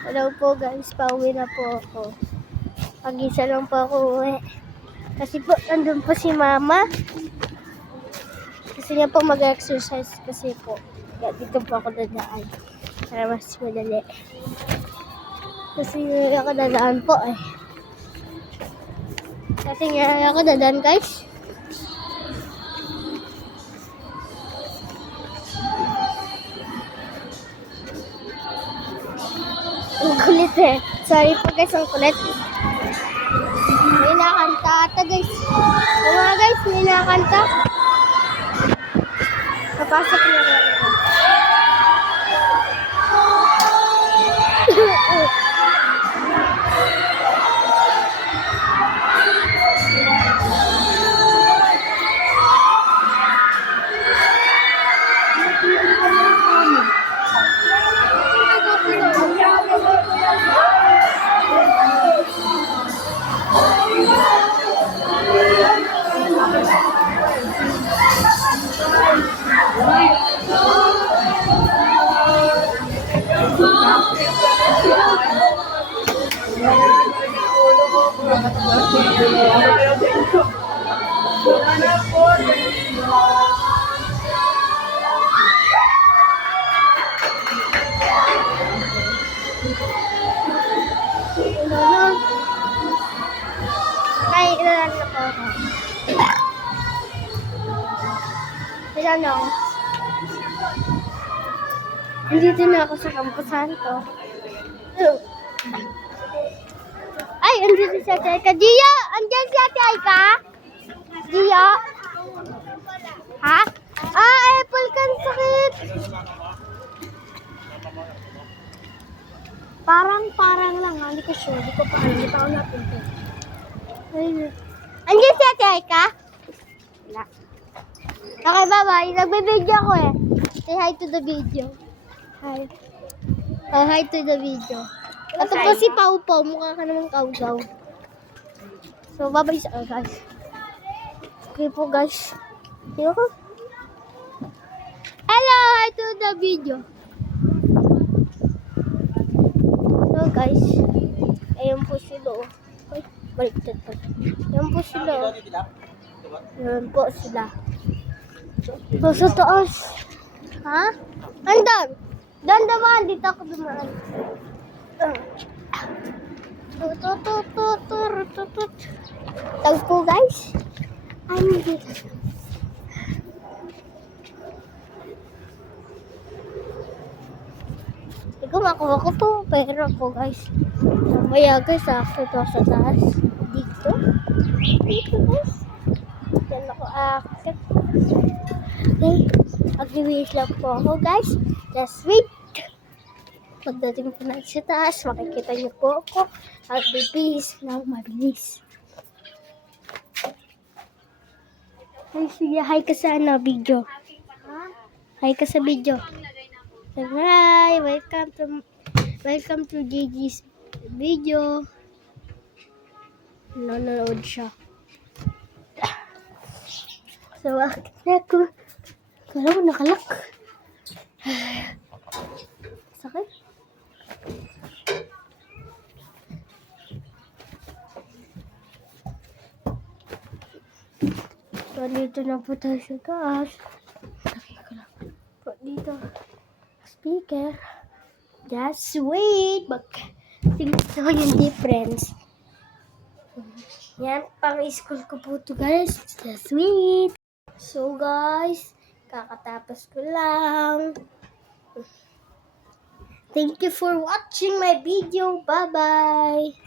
Hello po guys, pauwi na po ako. Pag-isa lang po ako uwi. Kasi po, nandun po si mama. Gusto niya po mag-exercise kasi po. Dito po ako dadaan. Para mas madali. Kasi ako dadaan po eh. Kasi nga ako dadaan guys. Ang kulit eh. Sorry po guys, ang kulit. May nakanta ata guys. Mga guys, may nakanta. Papasok na lang ako. Ay, ilan na po ako. Ilan ako. Nandito na ako sa Campo Santo. Ay, andito si Ate Aika. Gio! Andyan si Ate Aika? Gio? Ha? Ah, apple kan sakit. Parang lang. Hindi ko sure. Hindi ko pa alam. Hindi pa ako napunta. Andyan si Ate Aika? Wala. Okay, bye-bye. Nagbe-video ako eh. Say hi to the video. Hi. Oh, hi to the video. Ito po si Pau po. Mukha ka naman kaugaw. So, bye-bye sa guys. Okay po guys. Sino ko? Hello! Hi to the video. So guys. Ayun po sila. Ay, baliktad pa. Ayun po sila. Ayun po sila. So, sa taas. Ha? Andun! Doon naman. Dito ako dumaan. Tagpo guys. I'm dito. Hindi ko makuha ko po. Pero po guys. Mamaya guys. After to sa taas. Dito. Dito guys. Diyan ako akit. Okay. Mag-wish lang po ako guys. Just wait. Pagdating po na sa taas, makikita niyo po ako. Magbibis ng mabilis. Ay, sige, hi ka sa video. Hi ka sa video. Hi, welcome to Gigi's video. Nanonood siya. So, akit na ako. Kala mo nakalak. Sakit. So, dito na po tayo sa taas. Nakika lang. Po dito. Speaker. Just wait. Tingnan ko yung difference. Yan, pang school ko po to guys. Just wait. So guys, kakatapos ko lang. Thank you for watching my video. Bye-bye.